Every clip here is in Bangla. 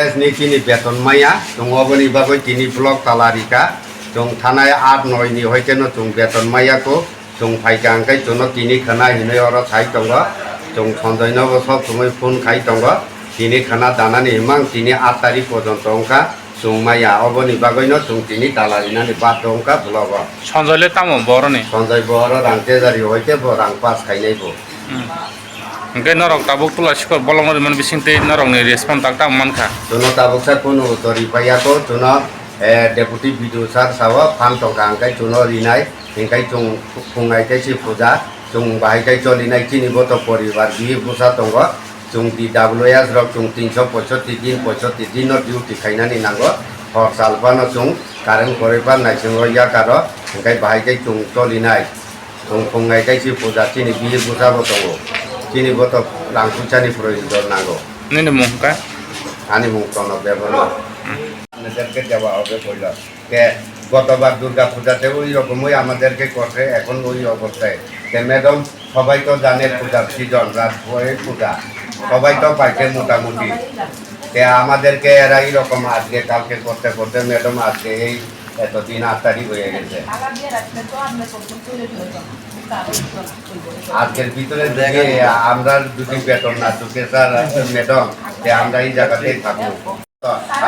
एस नि तिनी बेतन माया जों अबनि बागै तिनी ब्लक तालारिका जों थानाय 8-9 नि हयतेनो जों बेतन माया को जों फाइका अंकै जों तिनी खाना हिनै और थाइ दंग जों सन्जयनबो सब समय फोन खाइ दंग तिनी खाना दानानि हिमां तिनी 8 तारिख पर्यन्त अंका जों माया अबनि बागैनो जों तिनी तालारिनानि बाद दंका ब्लक सन्जयले तामो बरनि सन्जय बर रांतेजारि हयते ब रां पास खाइनायबो ओंखाय नरक ताबुक तुला सिखर बलंगरि मन बिसिंते नरकनि रेसपन्स ताकता मानखा जोनो ताबुक सा कुनु तरि पायाको जोनो डेपुटी बिडिओ सार सावा फान टका अंकै जोनो रिनाय इंकै जों खुंनाय कैसि पूजा जों बाहायकै चलिनाय तिनी गत परिवार बि बुसा दंग जों DWS रक जों 365 दिन 65 दिन डिउटी खाइनानि नांगो हर सालपानो जों कारेन्ट करेपा नायजों याकारो इंकै बाहायकै जों चलिनाय जों खुंनाय कैसि पूजा तिनी बि बुसाबो दंग तिनी गत रांखुचानि प्रयोजन नांगो निने मुंका आनी मुक्तन बेबनो আমাদেরকে দেওয়া হবে কইল কে গতবার দুর্গা পূজাতে ওই রকমই আমাদেরকে করছে এখন ওই অবস্থায় তে ম্যাডাম সবাই তো জানে পূজার সিজন রাত হয়ে পূজা সবাই তো পাইছে মোটামুটি তে আমাদেরকে এরা এইরকম আজকে কালকে করতে করতে ম্যাডাম আজকে এই এতদিন 8 তারিখ হয়ে গেছে আজকের ভিতরে দেখে আমরা যদি বেতন না চুকে স্যার ম্যাডাম তে আমরা এই জায়গাতেই থাকবো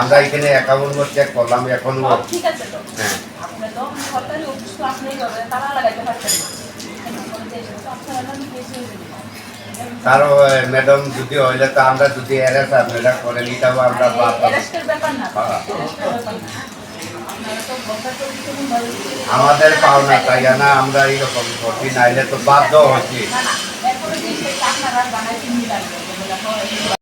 আমরা এখানে অ্যাকাউন্ট চেক করলাম এখন ঠিক আছে তো হ্যাঁ আপনি তো সরকারি অফিস তো আপনি করবেন তারা লাগাইতে পারছেন কারো ম্যাডাম যদি হইলে তো আমরা যদি এরেস আপনারা করে নিতাম আমরা এরেস্টের ব্যাপার না আমাদের পাওনা তাই না আমরা এইরকম করছি নাইলে তো বাধ্য হচ্ছি